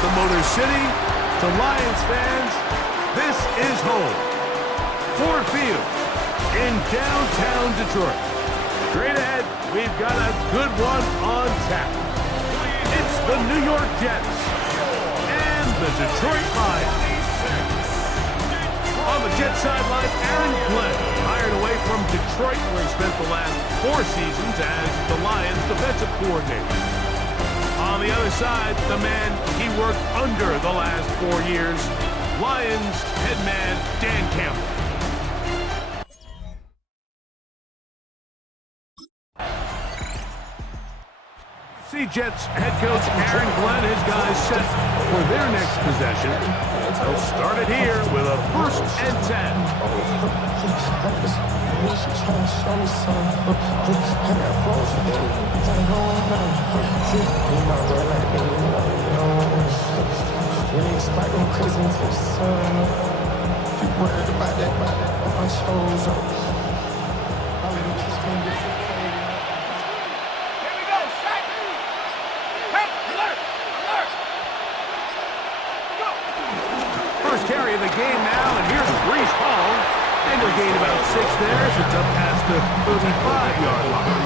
the Motor City, to Lions fans, this is home. Ford Field in downtown Detroit. Straight ahead, we've got a good one on tap. It's the New York Jets and the Detroit Lions. On the Jets sideline, Aaron Glenn, hired away from Detroit, where he spent the last 4 seasons as the Lions' defensive coordinator. On the other side, the man he worked under the last 4 years, Lions head man Dan Campbell. See Jets head coach Aaron Glenn, his guys set for their next possession. They'll start it here with a 1st and 10. Carry of the game now, and here's Breece Hall. And he'll gain about 6 there as it's up past the 35-yard line.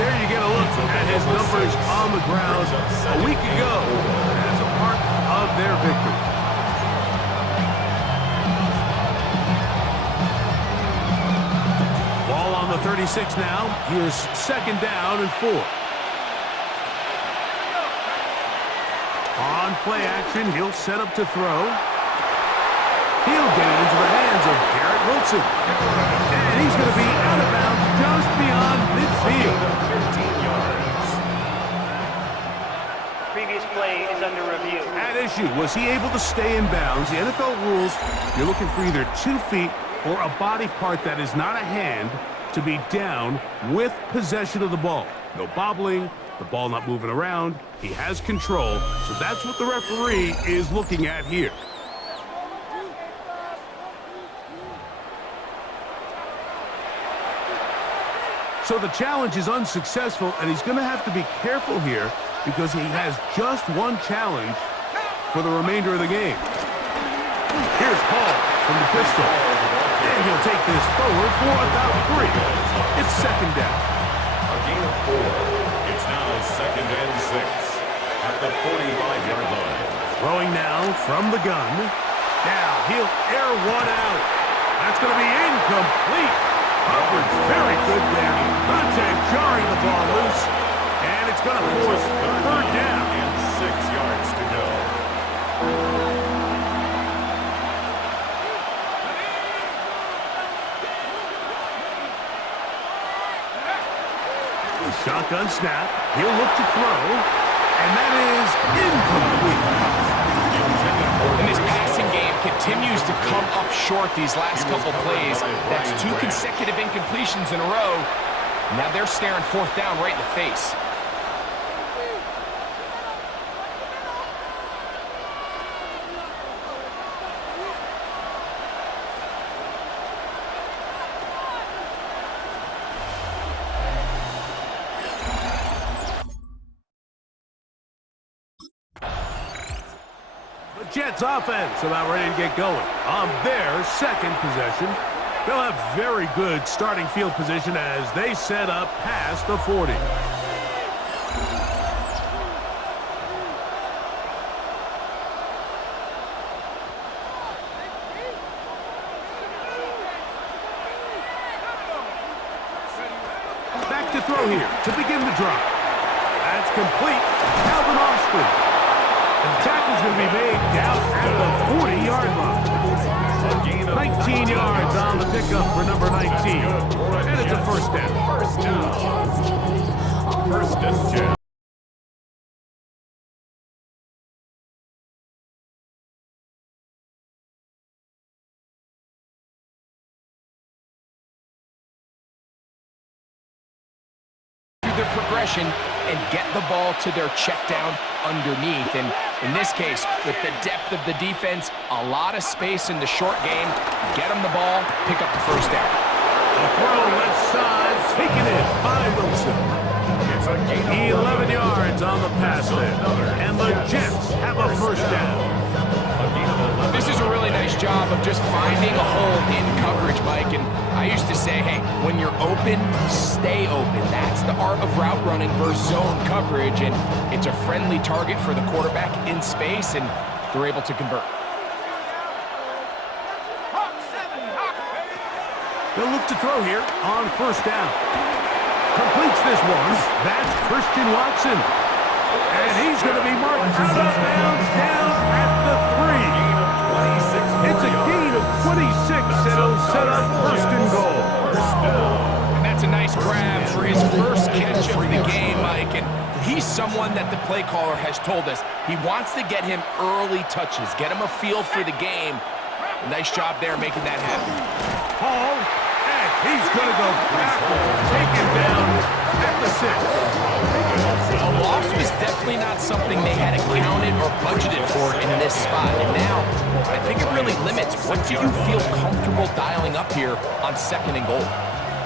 There you get a look at his numbers on the ground a week ago as a part of their victory. Ball on the 36 now. Here's 2nd down and 4. On play action, he'll set up to throw. He'll get it into the hands of Garrett Wilson. And he's going to be out of bounds just beyond midfield. 15 yards. Previous play is under review. At issue, was he able to stay in bounds? The NFL rules, you're looking for either 2 feet or a body part that is not a hand to be down with possession of the ball. No bobbling, the ball not moving around. He has control, so that's what the referee is looking at here. So the challenge is unsuccessful, and he's going to have to be careful here because he has just 1 challenge for the remainder of the game. Here's Hall from the pistol. And he'll take this forward for about 3. It's 2nd down. A gain of 4. It's now 2nd and 6 at the 45-yard line. Throwing now from the gun. Now he'll air one out. That's going to be incomplete. Coverage very good there. Contact jarring the ball loose. And it's going to force 3rd down. And 6 yards to go. The shotgun snap. He'll look to throw. And that is incomplete. And this passing game continues to come up short these last couple plays. That's 2 consecutive incompletions in a row. Now they're staring 4th down right in the face. Jets offense about ready to get going on their 2nd possession. They'll have very good starting field position as they set up past the 40. Back to throw here to begin the drive. That's complete. Calvin Austin. And the tackle's going to be made down at the 40-yard line. 19 yards on the pickup for number 19. And it's a 1st down. 1st down. 1st and 10. Their progression and get the ball to their check down underneath. And in this case, with the depth of the defense, a lot of space in the short game. Get them the ball, pick up the 1st down. A throw left side, taken in by Wilson. 11 yards on the pass there. And the Jets have a job of just finding a hole in coverage, Mike. And I used to say, hey, when you're open, stay open. That's the art of route running versus zone coverage, and it's a friendly target for the quarterback in space, and they're able to convert. They'll look to throw here on first down. Completes this one. That's Christian Watson. And he's going to be marked out of bounds down at the 3. It's a gain of 26, and it'll set up first and goal. And that's a nice grab for his first catch of the game, Mike. And he's someone that the play caller has told us he wants to get him early touches, get him a feel for the game. Nice job there making that happen. Hall, and he's going to go backwards, taken down at the 6. A loss was definitely not something they had accounted or budgeted for in this spot. And now, I think it really limits what do you feel comfortable dialing up here on second and goal.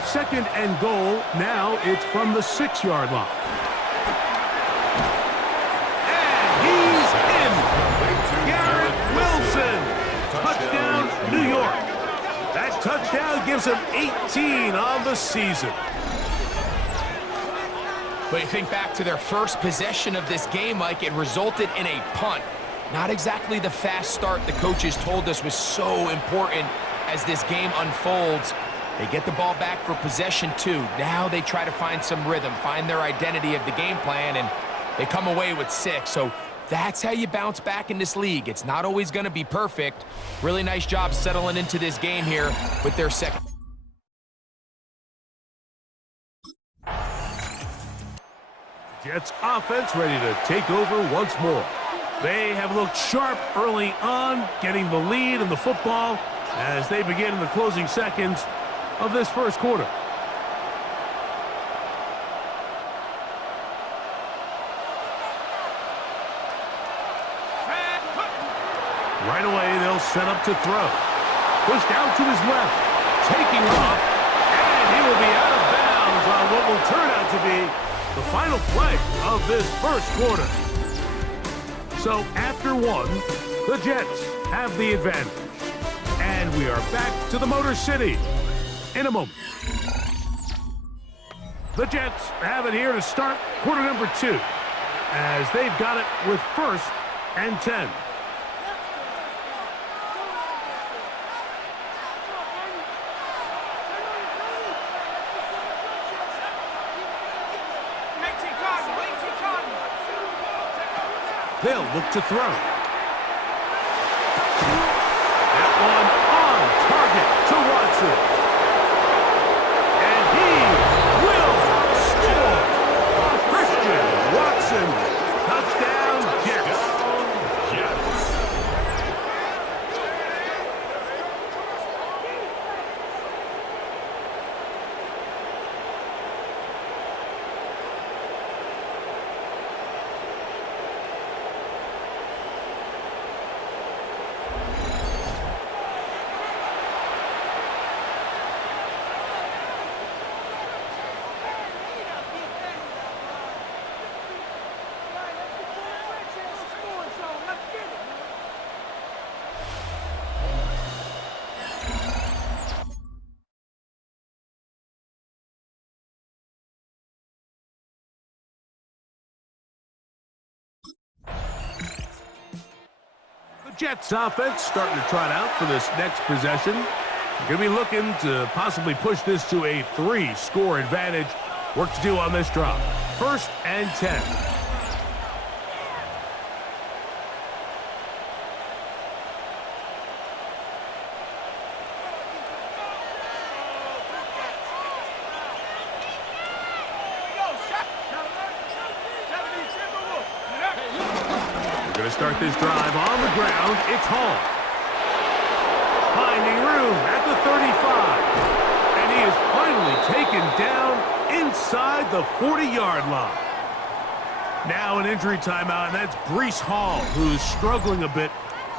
Second and goal, now it's from the 6-yard line. And he's in. Garrett Wilson. Touchdown, New York. That touchdown gives him 18 on the season. But you think back to their first possession of this game, Mike, it resulted in a punt. Not exactly the fast start the coaches told us was so important as this game unfolds. They get the ball back for possession 2. Now they try to find some rhythm, find their identity of the game plan, and they come away with 6. So that's how you bounce back in this league. It's not always going to be perfect. Really nice job settling into this game here with their second. Jets offense ready to take over once more. They have looked sharp early on, getting the lead in the football as they begin in the closing seconds of this first quarter. Right away, they'll set up to throw. Pushed out to his left, taking off, and he will be out of bounds on what will turn out to be the final play of this first quarter. So after 1, the Jets have the advantage. And we are back to the Motor City in a moment. The Jets have it here to start quarter number 2 as they've got it with first and 10. They'll look to throw. That one on target to Watson. And he will score. Christian Watson. Touchdown, Jets. Jets offense starting to trot out for this next possession. They're going to be looking to possibly push this to a 3-score advantage. Work to do on this drop. First and 10. Going to start this drive on the ground. It's Hall. Finding room at the 35. And he is finally taken down inside the 40-yard line. Now an injury timeout, and that's Breece Hall, who's struggling a bit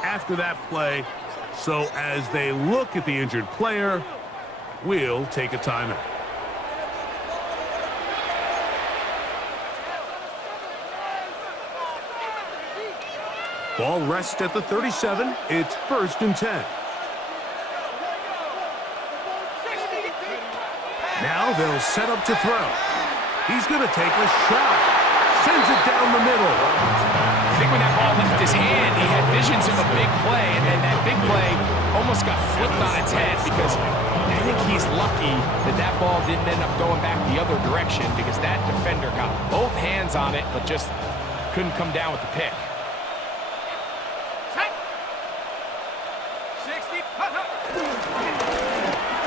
after that play. So as they look at the injured player, we'll take a timeout. Ball rests at the 37. It's first and 10. Now they'll set up to throw. He's going to take a shot. Sends it down the middle. I think when that ball left his hand, he had visions of a big play, and then that big play almost got flipped on its head because I think he's lucky that that ball didn't end up going back the other direction because that defender got both hands on it but just couldn't come down with the pick.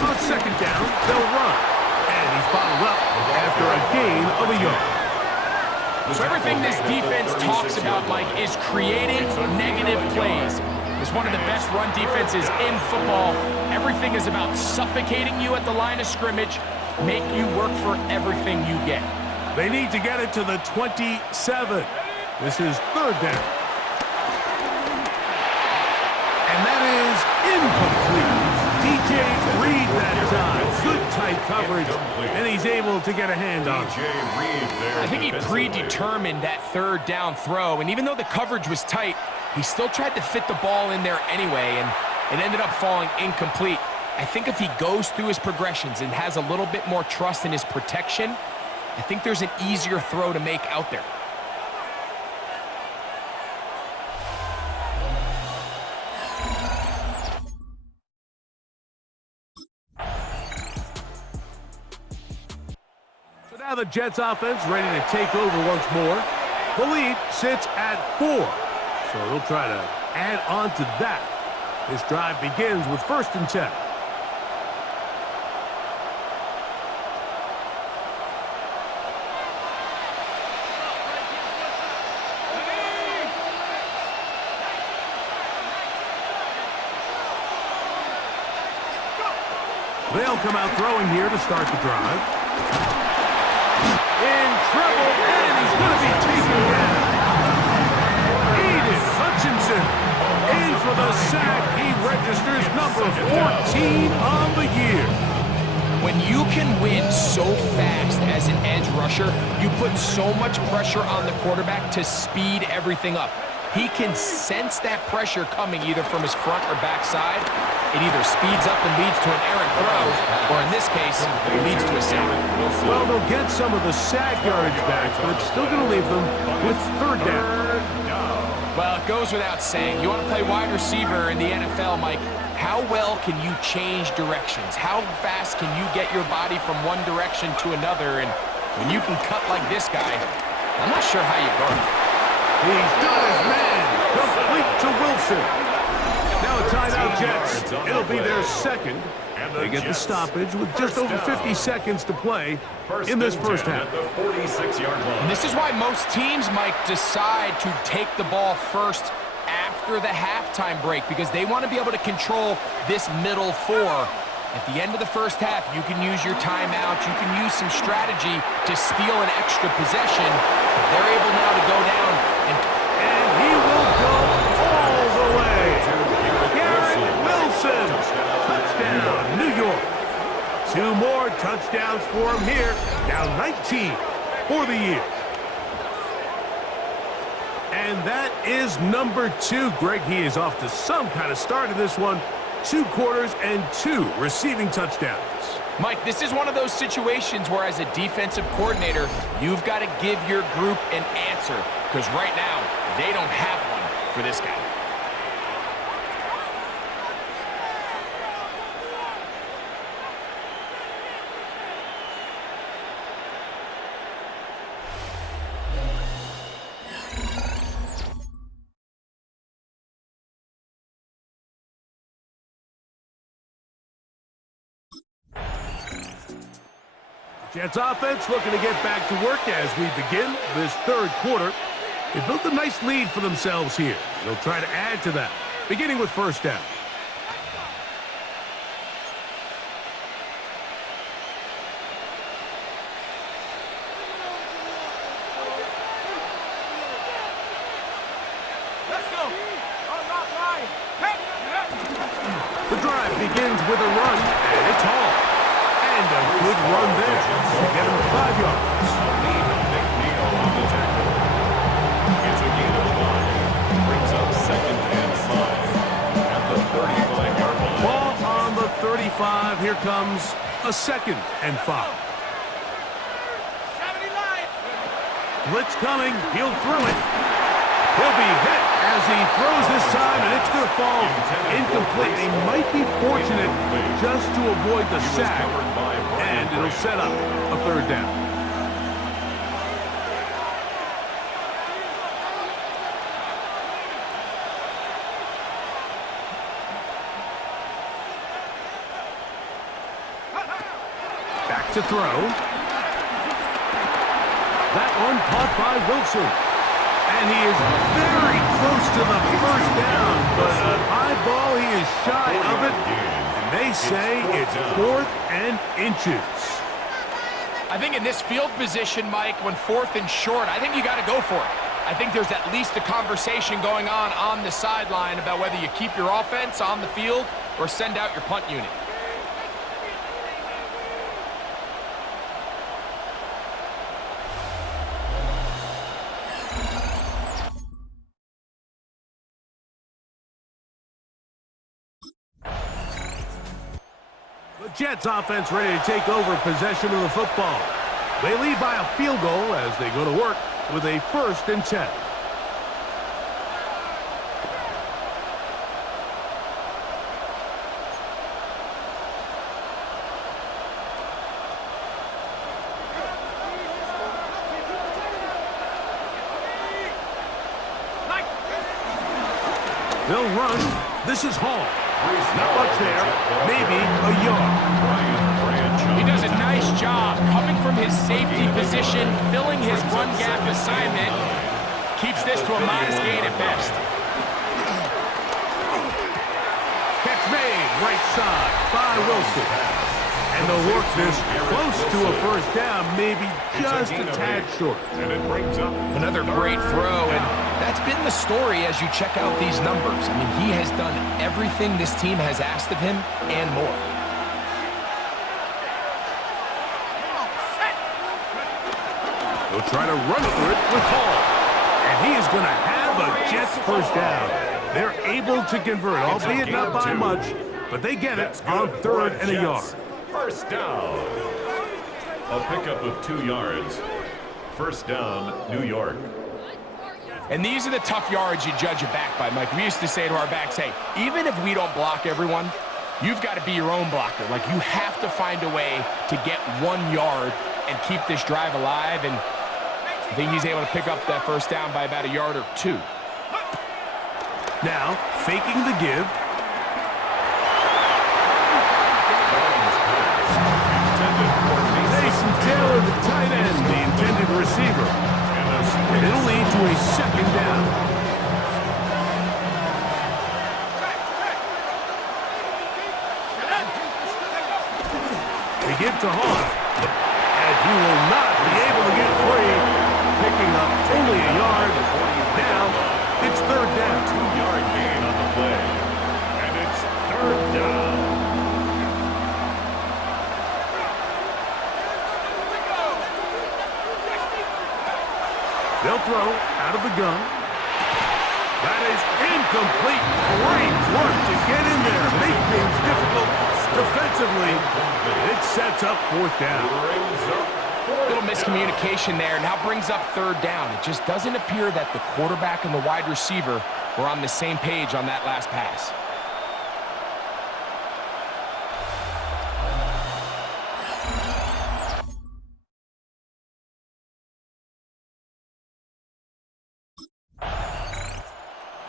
On second down, they'll run. And he's bottled up after a gain of a yard. So everything this defense talks about, Mike, is creating negative plays. It's one of the best run defenses in football. Everything is about suffocating you at the line of scrimmage, make you work for everything you get. They need to get it to the 27. This is third down. And that is incomplete. DJ Reed that time. Good tight coverage, and he's able to get a hand on it. I think he predetermined that third down throw, and even though the coverage was tight, he still tried to fit the ball in there anyway, and it ended up falling incomplete. I think if he goes through his progressions and has a little bit more trust in his protection, I think there's an easier throw to make out there. So now the Jets offense ready to take over once more. The lead sits at 4. So they'll try to add on to that. This drive begins with 1st and 10. They'll come out throwing here to start the drive. In trouble, and he's going to be taken down. Eden Hutchinson in for the sack. He registers number 14 on the year. When you can win so fast as an edge rusher, you put so much pressure on the quarterback to speed everything up. He can sense that pressure coming either from his front or back side. It either speeds up and leads to an errant throw, or in this case, it leads to a sack. Well, they'll get some of the sack yardage back, but it's still going to leave them with third down. Well, it goes without saying. You want to play wide receiver in the NFL, Mike. How well can you change directions? How fast can you get your body from one direction to another? And when you can cut like this guy, I'm not sure how you guard him. He's got his man. Complete to Wilson. Now a timeout, Jets. It'll be their second. They get the stoppage with just over 50 seconds to play in this first half. And this is why most teams, Mike, decide to take the ball first after the halftime break because they want to be able to control this middle 4. At the end of the first half, you can use your timeout. You can use some strategy to steal an extra possession. They're able now to go down, and he will go all the way. Garrett Wilson, touchdown, New York. 2 more touchdowns for him here. Now 19 for the year. And that is number 2. Greg, he is off to some kind of start in this one. 2 quarters and 2 receiving touchdowns. Mike, this is one of those situations where as a defensive coordinator, you've got to give your group an answer because right now, they don't have one for this guy. Jets offense looking to get back to work as we begin this third quarter. They built a nice lead for themselves here. They'll try to add to that, beginning with first down. Let's go. The drive begins with a run, and it's Hall. And a good run there to get him 5 yards. It's a gain of 5. Brings up 2nd and 5 at the 35-yard line. Ball on the 35. Here comes a 2nd and 5. Blitz coming. He'll throw it. He'll be hit as he throws this time, and it's going to fall incomplete. He might be fortunate just to avoid the sack, and it'll set up a third down. Back to throw. That one caught by Wilson. And he is very close to the first down, but an high ball, he is shy of it. And they say it's 4th and inches. I think in this field position, Mike, when 4th and short, I think you got to go for it. I think there's at least a conversation going on the sideline about whether you keep your offense on the field or send out your punt unit. The Jets offense ready to take over possession of the football. They lead by a field goal as they go to work with a 1st and 10. They'll run. This is Hall. Not much there. Maybe a yard. He does a nice job coming from his safety position, filling his run gap assignment. Keeps this to a modest gain at best. Catch made right side by Wilson. And they'll work this close to a first down, maybe just a tad short. And it brings up Another great throw, and that's been the story as you check out these numbers. I mean, he has done everything this team has asked of him and more. He'll try to run through it with Hall. And he is going to have a Jets first down. They're able to convert, albeit not by much, but they get it on 3rd and a yard. First down. A pickup of 2 yards. First down, New York. And these are the tough yards you judge a back by, Mike. We used to say to our backs, hey, even if we don't block everyone, you've got to be your own blocker. Like, you have to find a way to get 1 yard and keep this drive alive. And I think he's able to pick up that first down by about a yard or 2. Now, faking the give. Taylor, the tight end, the intended receiver. And it'll lead to a 2nd down. We give to Hall. And he will not be able to get free. Picking up only a yard. Now, it's 3rd down. 2-yard gain on the play. And it's 3rd down. They'll throw out of the gun. That is incomplete. Great work to get in there. Make things difficult defensively. It sets up 4th down. A little miscommunication there, now brings up 3rd down. It just doesn't appear that the quarterback and the wide receiver were on the same page on that last pass.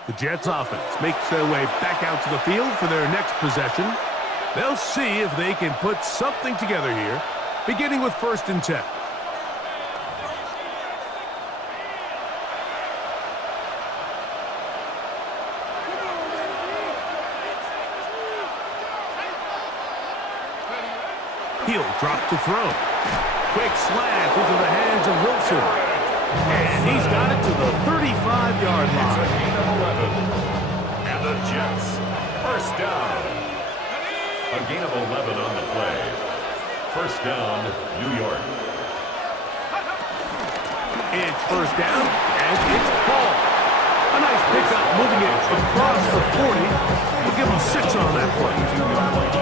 The Jets offense makes their way back out to the field for their next possession. They'll see if they can put something together here, beginning with 1st and 10. He'll drop to throw. Quick slant into the hands of Wilson. And he's got it to the 35-yard line. It's a gain of 11. And the Jets, first down. A gain of 11 on the play. First down, New York. It's first down, and it's Hall. A nice pickup, moving it across the 40. We'll give him 6 on that play. 2-yard line.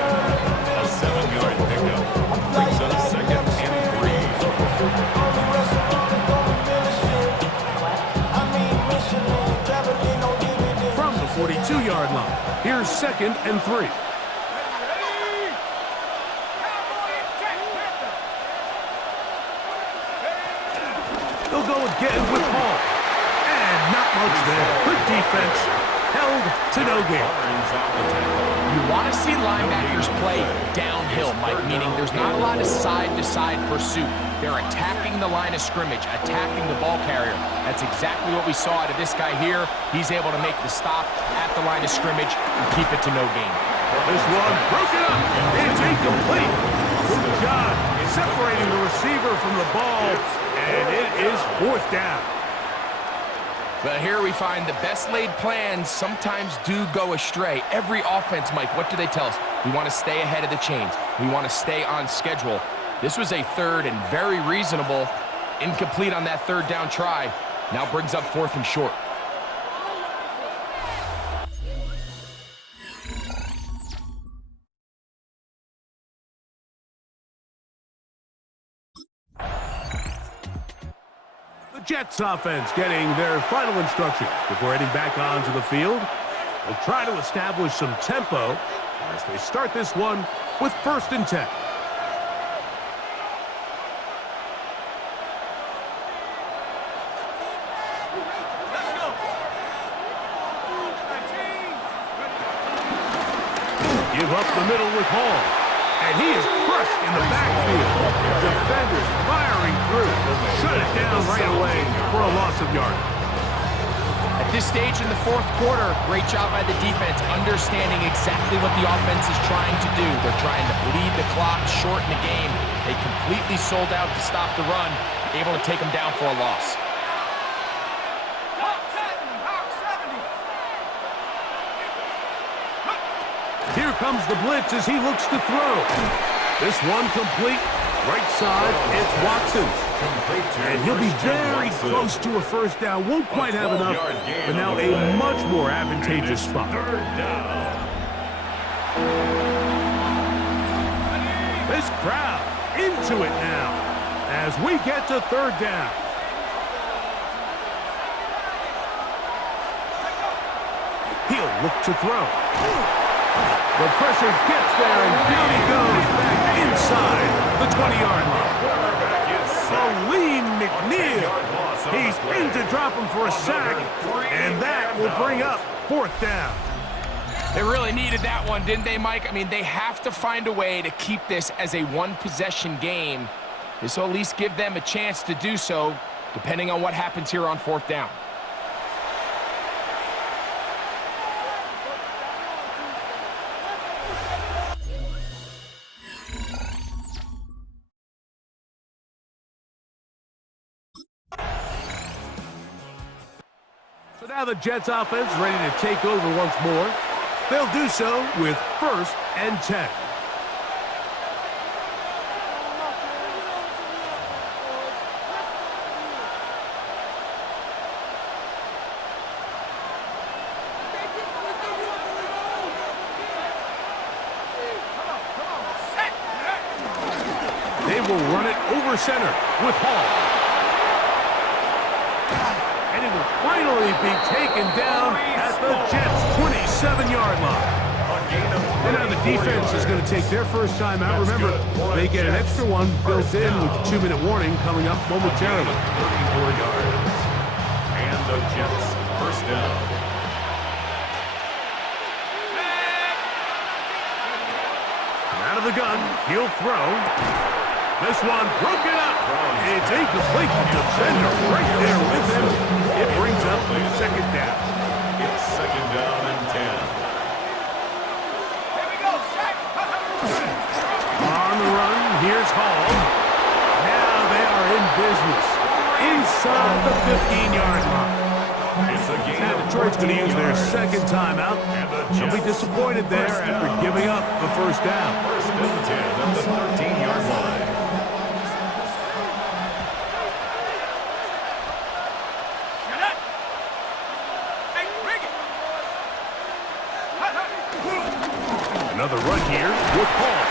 A 7-yard pickup. Brings up 2nd and 3. Here's 2nd and 3. They'll go again with Hall. And not much there. Good defense. Held to no gain. You want to see linebackers play downhill, Mike, meaning there's not a lot of side-to-side pursuit. They're attacking the line of scrimmage, attacking the ball carrier. That's exactly what we saw out of this guy here. He's able to make the stop at the line of scrimmage and keep it to no gain. This one broken up. It's incomplete. Good job separating the receiver from the ball, and it is 4th down. But here we find the best laid plans sometimes do go astray. Every offense, Mike, what do they tell us? We want to stay ahead of the chains. We want to stay on schedule. This was a 3rd and very reasonable. Incomplete on that 3rd down try. Now brings up 4th and short. Jets offense getting their final instructions before heading back onto the field. They'll try to establish some tempo as they start this one with 1st and 10. Give up the middle with Hall. And he is crushed in the backfield. Defenders firing through. Shut it down right away for a loss of yardage. At this stage in the 4th quarter, great job by the defense, understanding exactly what the offense is trying to do. They're trying to bleed the clock, shorten the game. They completely sold out to stop the run, able to take them down for a loss. Here comes the blitz as he looks to throw. This one complete. Right side, it's Watson. And he'll be very close to a 1st down. Won't quite have enough, but now a much more advantageous spot. 3rd down. This crowd into it now as we get to 3rd down. He'll look to throw. The pressure gets there, and down he goes back inside the 20-yard line. Salim McNeil. He's in to drop him for a sack, and that will bring up 4th down. They really needed that one, didn't they, Mike? I mean, they have to find a way to keep this as a one-possession game. This will at least give them a chance to do so, depending on what happens here on 4th down. So now the Jets offense ready to take over once more. They'll do so with 1st and 10. They will run it over center with Hall. And it will finally be taken down at the Jets' 27-yard line. And now the defense is going to take their first time out. Remember, they get an extra one built in with a 2-minute warning coming up momentarily. 34 yards. And the Jets' 1st down. Out of the gun, he'll throw. This one broken up. It's incomplete. Defender right there with him. It brings up 2nd down. It's 2nd down and 10. On the run, here's Hall. Now they are in business. Inside the 15-yard line. It's a game. Now Detroit's going to use their 2nd timeout. They'll be disappointed there after giving up the 1st down. 1st and 10 at the 13-yard line. Another run here with Hall.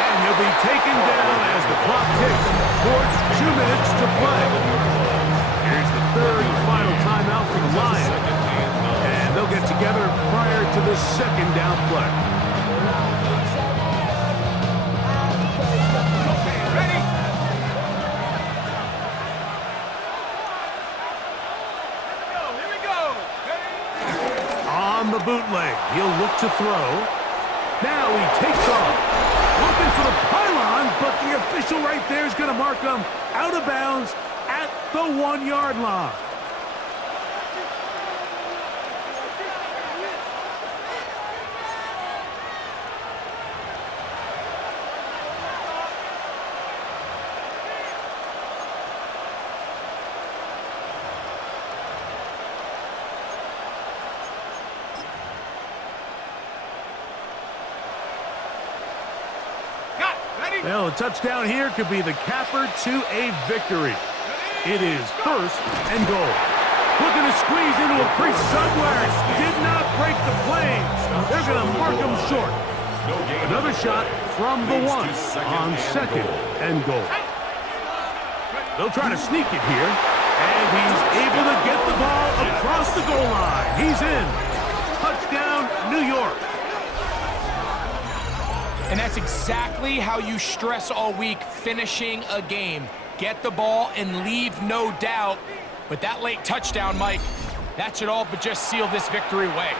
And he'll be taken down as the clock ticks towards 2 minutes to play. Here's the 3rd and final timeout for the Lions. And they'll get together prior to the second down play. On the bootleg, he'll look to throw. Now he takes off. Looking for the pylon, but the official right there is going to mark him out of bounds at the 1-yard line. Well, a touchdown here could be the capper to a victory. It is first and goal. Looking to squeeze into a crease somewhere. Did not break the planes. They're going to mark him short. Another shot from the 1 on second and goal. They'll try to sneak it here. And he's able to get the ball across the goal line. He's in. Touchdown, New York. And that's exactly how you stress all week, finishing a game. Get the ball and leave no doubt. But that late touchdown, Mike, that should all but just seal this victory away.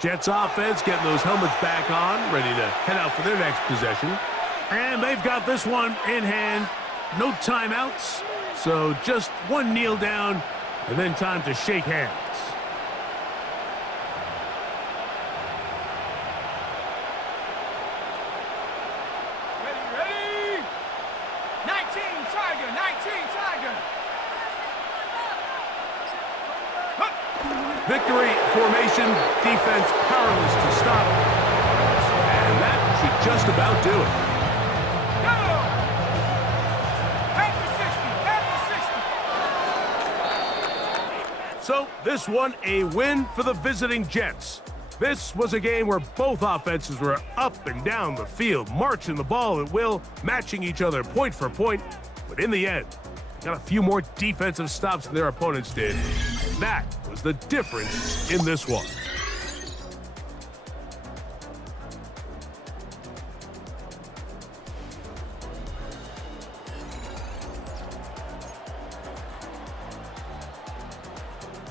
Jets offense getting those helmets back on, ready to head out for their next possession. And they've got this one in hand. No timeouts, so just one kneel down and then time to shake hands. Ready? 19 Tiger, 19 Tiger. Victory formation, defense powerless to stop it. And that should just about do it. Go! At the 60, So this one a win for the visiting Jets. This was a game where both offenses were up and down the field, marching the ball at will, matching each other point for point. But in the end, they got a few more defensive stops than their opponents did. That was the difference in this one.